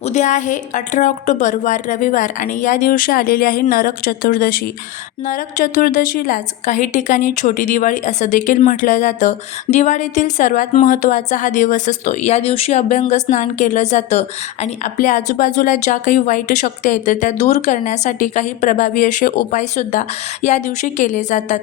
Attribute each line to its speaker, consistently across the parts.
Speaker 1: उद्या आहे अठरा ऑक्टोबर वार रविवार आणि या दिवशी आलेली आहे नरक चतुर्दशी. नरक चतुर्दशीलाच काही ठिकाणी छोटी दिवाळी असं देखील म्हटलं जातं. दिवाळीतील सर्वात महत्त्वाचा हा दिवस असतो. या दिवशी अभ्यंग स्नान केलं जातं आणि आपल्या आजूबाजूला ज्या काही वाईट शक्ती आहेत त्या दूर करण्यासाठी काही प्रभावी असे उपायसुद्धा या दिवशी केले जातात.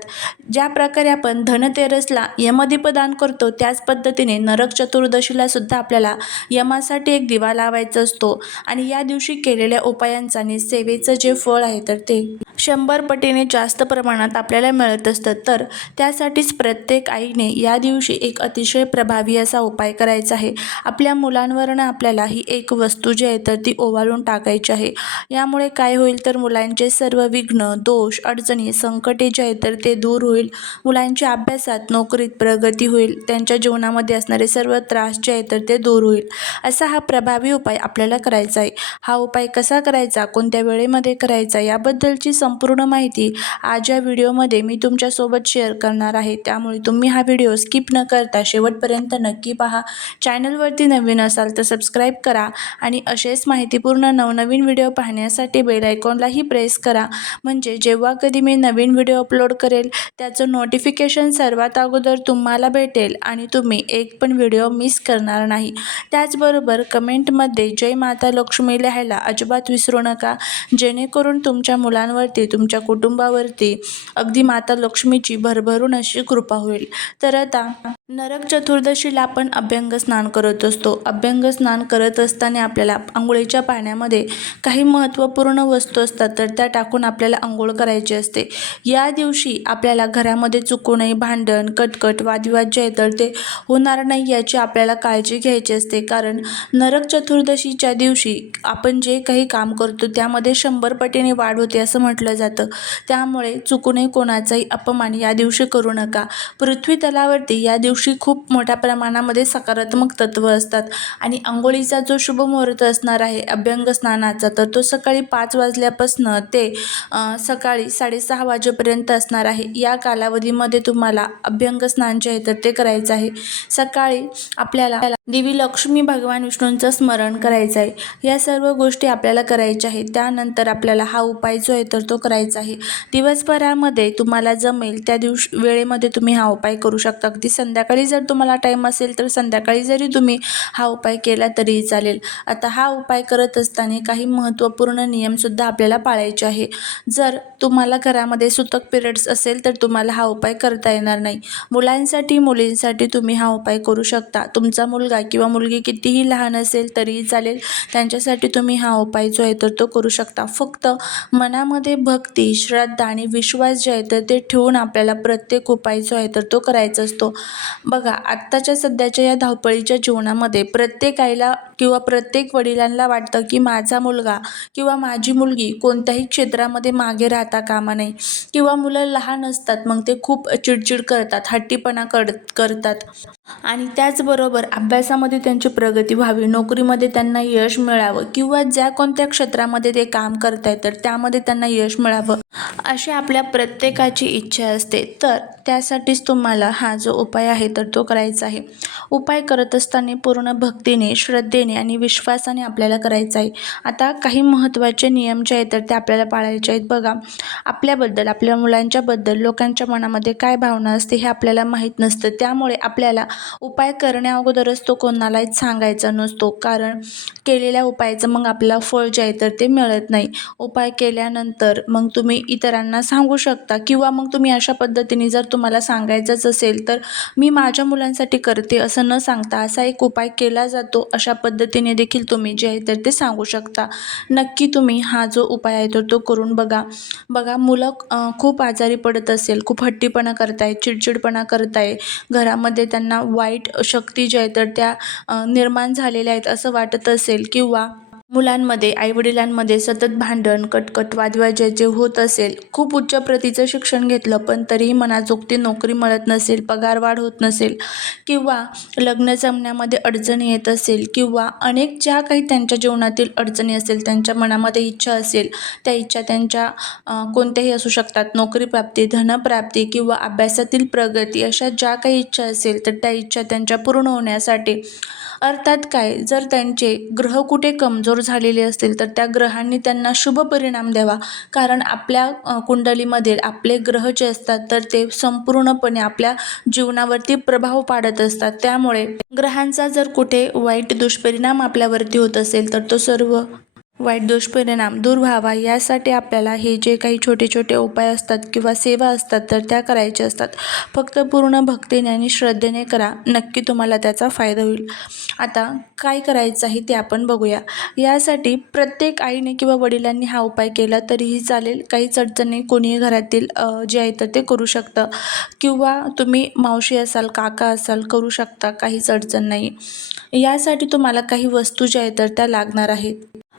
Speaker 1: ज्या प्रकारे आपण धनतेरसला यमदीपदान करतो त्याच पद्धतीने नरक चतुर्दशीला सुद्धा आपल्याला यमासाठी एक दिवा लावायचा असतो. आणि या दिवशी केलेल्या उपायांचा आणि सेवेचं जे फळ आहे तर ते शंभर पटीने जास्त प्रमाणात आपल्याला मिळत असतं तर त्यासाठीच प्रत्येक आईने या दिवशी एक अतिशय प्रभावी असा उपाय करायचा आहे. आपल्या मुलांवरनं आपल्याला ही एक वस्तू जी आहे तर ती ओवाळून टाकायची आहे. यामुळे काय होईल तर मुलांचे सर्व विघ्न दोष अडचणी संकटे जे आहेत तर ते दूर होईल. मुलांच्या अभ्यासात नोकरीत प्रगती होईल. त्यांच्या जीवनामध्ये असणारे सर्व त्रास जे आहेत तर ते दूर होईल. असा हा प्रभावी उपाय आपल्याला करायचा आहे. हा उपाय कसा करायचा कोणत्या वेळेमध्ये करायचा याबद्दलची संपूर्ण माहिती आज या व्हिडिओमध्ये मी तुमच्यासोबत शेअर करणार आहे. त्यामुळे तुम्ही हा व्हिडिओ स्किप न करता शेवटपर्यंत नक्की पहा. चॅनलवरती नवीन असाल तर सबस्क्राईब करा आणि असेच माहितीपूर्ण नवनवीन व्हिडिओ पाहण्यासाठी बेल आयकॉनलाही प्रेस करा. म्हणजे जेव्हा कधी मी नवीन व्हिडिओ अपलोड करेल त्याचं नोटिफिकेशन सर्वात अगोदर तुम्हाला भेटेल आणि तुम्ही एक पण व्हिडिओ मिस करणार नाही. त्याचबरोबर कमेंटमध्ये जय माता लक्ष्मी लिहायला अजिबात विसरू नका. जेणेकरून तुमच्या मुलांवरती तुमच्या कुटुंबावरती अगदी माता लक्ष्मीची भरभरून अशी कृपा होईल. तर आता नरक चतुर्दशीला आपण अभ्यंग स्नान करत असतो. अभ्यंग स्नान करत असताना आपल्याला आंघोळीच्या पाण्यामध्ये काही महत्त्वपूर्ण वस्तू असतात तर त्या टाकून आपल्याला आंघोळ करायची असते. या दिवशी आपल्याला घरामध्ये चुकूनही भांडण कटकट वादविवाद जे आहे तर ते होणार नाही याची आपल्याला काळजी घ्यायची असते. कारण नरक चतुर्दशीच्या दिवशी आपण जे काही काम करतो त्यामध्ये शंभर पटीने वाढ होते असं म्हटलं जातं. त्यामुळे चुकूनही कोणाचाही अपमान या दिवशी करू नका. पृथ्वी तलावरती या दिवशी खूप मोठ्या प्रमाणामध्ये सकारात्मक तत्व असतात. आणि आंघोळीचा जो शुभ मुहूर्त असणार आहे अभ्यंग स्नानाचा तर तो सकाळी पाच वाजल्यापासून ते सकाळी साडेसहा वाजेपर्यंत असणार आहे. या कालावधीमध्ये तुम्हाला अभ्यंग स्नान जे आहे तर ते करायचं आहे. सकाळी आपल्याला देवी लक्ष्मी भगवान विष्णूंचं स्मरण करायचं आहे. या सर्व गोष्टी आपल्याला करायच्या आहेत. त्यानंतर आपल्याला हा उपाय जो आहे तर तो करायचा आहे. दिवसभरामध्ये तुम्हाला जमेल त्या दिवस वेळेमध्ये तुम्ही हा उपाय करू शकता. अगदी संध्याकाळी जर तुम्हाला टाईम असेल तर संध्याकाळी जरी तुम्ही हा उपाय केला तरीही चालेल. आता हा उपाय करत असताना काही महत्त्वपूर्ण नियमसुद्धा आपल्याला पाळायचे आहे. जर तुम्हाला घरामध्ये सुतक पिरियड्स असेल तर तुम्हाला हा उपाय करता येणार नाही. मुलांसाठी मुलींसाठी तुम्ही हा उपाय करू शकता. तुमचा मुलगा किंवा मुलगी कितीही लहान असेल तरीही चालेल. त्यांच्यासाठी तुम्ही हा उपाय जो आहे तर तो करू शकता. फक्त मनामध्ये भक्ती श्रद्धा आणि विश्वास जे आहे तर ते ठेवून आपल्याला प्रत्येक उपाय जो आहे तर तो करायचा असतो. बघा आत्ताच्या सध्याच्या या धावपळीच्या जीवनामध्ये प्रत्येक आईला किंवा प्रत्येक वडिलांना वाटतं की माझा मुलगा किंवा माझी मुलगी कोणत्याही क्षेत्रामध्ये मागे राहता कामा नये. किंवा मुलं लहान असतात मग ते खूप चिडचिड करतात हट्टीपणा कर करतात. आणि त्याचबरोबर अभ्यासामध्ये त्यांची प्रगती व्हावी नोकरीमध्ये त्यांना यश मिळावं किंवा ज्या कोणत्या क्षेत्रामध्ये ते काम करत आहेत तर त्यामध्ये त्यांना यश मिळावं अशी आपल्या प्रत्येकाची इच्छा असते. तर त्यासाठीच तुम्हाला हा जो उपाय आहे तर तो करायचा आहे. उपाय करत असताना पूर्ण भक्तीने श्रद्धेने आणि विश्वासाने आपल्याला करायचं आहे. आता काही महत्त्वाचे नियम जे आहेत तर ते आपल्याला पाळायचे आहेत. बघा आपल्याबद्दल आपल्या मुलांच्याबद्दल लोकांच्या मनामध्ये काय भावना असते हे आपल्याला माहीत नसतं. त्यामुळे आपल्याला उपाय करण्या अगोदरच तो कोणालाही सांगायचा नसतो. कारण केलेल्या उपायाचं मग आपल्याला फळ जे आहे तर ते मिळत नाही. उपाय केल्यानंतर मग तुम्ही इतरांना सांगू शकता किंवा मग तुम्ही अशा पद्धतीने जर तुम्हाला सांगायचंच असेल तर मी माझ्या मुलांसाठी करते असं न सांगता असा एक उपाय केला जातो अशा पद्धतीने देखील तुम्ही जे आहे तर ते सांगू शकता. नक्की तुम्ही हा जो उपाय आहे तर तो करून बघा. बघा मुलं खूप आजारी पडत असेल खूप हट्टीपणा करताय चिडचिडपणा करताय घरामध्ये त्यांना वाईट शक्ती ज्या आहे तर त्या निर्माण झालेल्या आहेत असं वाटत असेल किंवा मुलांमध्ये आईवडिलांमध्ये सतत भांडण कटकट वादविवाद होत असेल खूप उच्च प्रतीचं शिक्षण घेतलं पण तरीही मनाजोगती नोकरी मिळत नसेल पगार वाढ होत नसेल किंवा लग्न जमण्यामध्ये अडचणी येत असेल किंवा अनेक ज्या काही त्यांच्या जीवनातील अडचणी असेल त्यांच्या मनामध्ये इच्छा असेल त्या इच्छा त्यांच्या कोणत्याही असू शकतात. नोकरी प्राप्ती धनप्राप्ती किंवा अभ्यासातील प्रगती अशा ज्या काही इच्छा असेल तर त्या इच्छा त्यांच्या पूर्ण होण्यासाठी अर्थात काय? जर त्यांचे ग्रह कुठे कमजोर झालेले असतील तर त्या ग्रहांनी त्यांना शुभ परिणाम द्यावा. कारण आपल्या कुंडलीमध्ये आपले ग्रह जे असतात तर ते संपूर्णपणे आपल्या जीवनावरती प्रभाव पाडत असतात. त्यामुळे ग्रहांचा जर कुठे वाईट दुष्परिणाम आपल्यावरती होत असेल तर तो सर्व वाईट दुष्परिणाम दूर व्हावा यासाठी आपल्याला हे जे काही छोटे छोटे उपाय असतात किंवा सेवा असतात तर त्या करायच्या असतात. फक्त पूर्ण भक्तीने आणि श्रद्धेने करा. नक्की तुम्हाला त्याचा फायदा होईल. आता काय करायचं आहे ते आपण बघूया. यासाठी प्रत्येक आईने किंवा वडिलांनी हा उपाय केला तरीही चालेल. काहीच अडचणी कोणीही घरातील जे आहे तर ते करू शकतं. किंवा तुम्ही मावशी असाल काका असाल करू शकता. काहीच अडचण नाही. यासाठी तुम्हाला काही वस्तू ज्या आहेत तर त्या लागणार आहेत.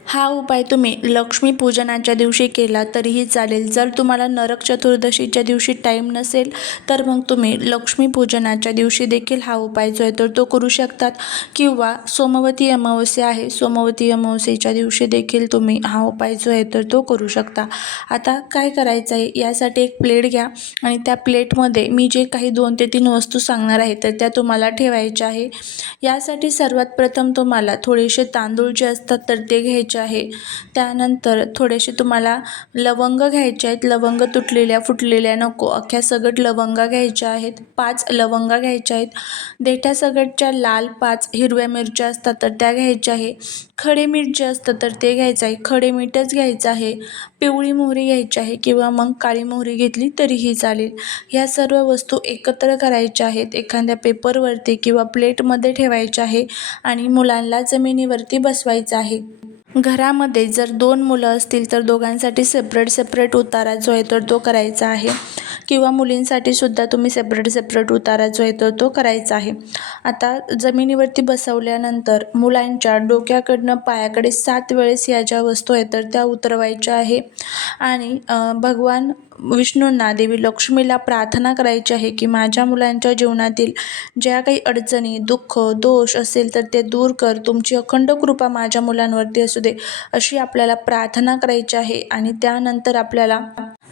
Speaker 1: हा उपाय तुम्ही लक्ष्मीपूजनाच्या दिवशी केला तरीही चालेल. जर तुम्हाला नरक चतुर्दशीच्या दिवशी टाईम नसेल तर मग तुम्ही लक्ष्मीपूजनाच्या दिवशी देखील हा उपाय जो आहे तर तो करू शकतात. किंवा सोमवती अमावस्या आहे सोमवती अमावस्येच्या दिवशी देखील तुम्ही हा उपाय जो आहे तर तो करू शकता. आता काय करायचं आहे यासाठी एक प्लेट घ्या आणि त्या प्लेटमध्ये मी जे काही दोन ते तीन वस्तू सांगणार आहे तर त्या तुम्हाला ठेवायच्या आहे. यासाठी सर्वात प्रथम तुम्हाला थोडेसे तांदूळ जे असतात तर ते घ्यायचे आहे. त्यानंतर थोडेसे तुम्हाला लवंग घ्यायचे आहेत. लवंग तुटलेल्या फुटलेल्या नको. अख्ख्या सगट लवंगा घ्यायच्या आहेत. पाच लवंगा घ्यायच्या आहेत. देठ्या सगटच्या लाल पाच हिरव्या मिरच्या असतात तर त्या घ्यायच्या आहे. खडे मीठ जे असतं तर ते घ्यायचं आहे. खडे मीठच घ्यायचं आहे. पिवळी मोहरी घ्यायची आहे किंवा मग काळी मोहरी घेतली तरीही चालेल. ह्या सर्व वस्तू एकत्र करायच्या आहेत. एखाद्या पेपरवरती किंवा प्लेटमध्ये ठेवायच्या आहे आणि मुलांना जमिनीवरती बसवायचं आहे. घरामध्ये जर दोन मुलं असतील तर दोघांसाठी सेपरेट सेपरेट उतारा जो आहे तर तो करायचा आहे. किंवा मुलींसाठी सुद्धा तुम्ही सेपरेट सेपरेट उतारा जो आहे तर तो करायचा आहे. आता जमिनीवरती बसवल्यानंतर मुलांच्या डोक्याकडनं पायाकडे सात वेळेस या ज्या वस्तू आहेत तर त्या उतरवायच्या आहे. आणि भगवान विष्णूंना देवी लक्ष्मीला प्रार्थना करायची आहे की माझ्या मुलांच्या जीवनातील ज्या काही अडचणी दुःख दोष असेल तर ते दूर कर. तुमची अखंड कृपा माझ्या मुलांवरती असू दे अशी आपल्याला प्रार्थना करायची आहे. आणि त्यानंतर आपल्याला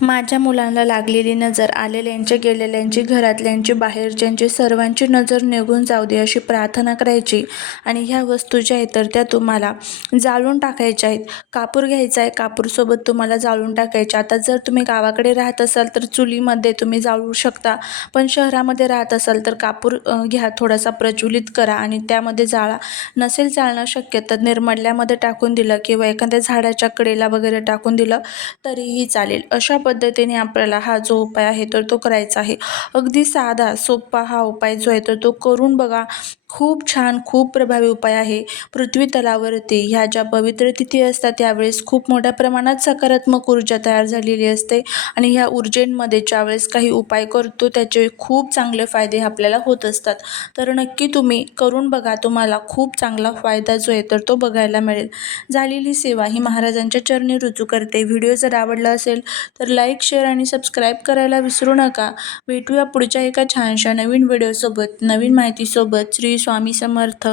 Speaker 1: माझ्या मुलांना लागलेली नजर आलेल्यांची गेलेल्यांची घरातल्यांची बाहेरच्यांची सर्वांची नजर निघून जाऊ दे अशी प्रार्थना करायची. आणि ह्या वस्तू ज्या आहेत तर त्या तुम्हाला जाळून टाकायच्या आहेत. कापूर घ्यायचा आहे कापूरसोबत तुम्हाला जाळून टाकायच्या आता जर तुम्ही गावाकडे राहत असाल तर चुलीमध्ये तुम्ही जाळू शकता. पण शहरामध्ये राहत असाल तर कापूर घ्या थोडासा प्रज्वलित करा आणि त्यामध्ये जाळा. नसेल जाळणं शक्य तर निर्मल्यामध्ये टाकून दिलं किंवा एखाद्या झाडाच्या कडेला वगैरे टाकून दिलं तरीही चालेल. अशा पद्धतीने आपल्याला हा जो उपाय आहे तर तो करायचा आहे. अगदी साधा सोपा हा उपाय जो आहे तर तो करून बघा. खूप छान खूप प्रभावी उपाय आहे. पृथ्वी तलावरती ह्या ज्या पवित्र तिथी असतात त्यावेळेस खूप मोठ्या प्रमाणात सकारात्मक ऊर्जा तयार झालेली असते आणि ह्या ऊर्जेमध्ये ज्यावेळेस काही उपाय करतो त्याचे खूप चांगले फायदे आपल्याला होत असतात. तर नक्की तुम्ही करून बघा तुम्हाला खूप चांगला फायदा जो आहे तर तो बघायला मिळेल. झालेली सेवा ही महाराजांच्या चरणी रुजू करते. व्हिडिओ जर आवडला असेल तर लाईक शेअर आणि सबस्क्राईब करायला विसरू नका. भेटूया पुढच्या एका छानशा नवीन व्हिडिओसोबत. नवीन माहितीसोबत श्री स्वामी समर्थ.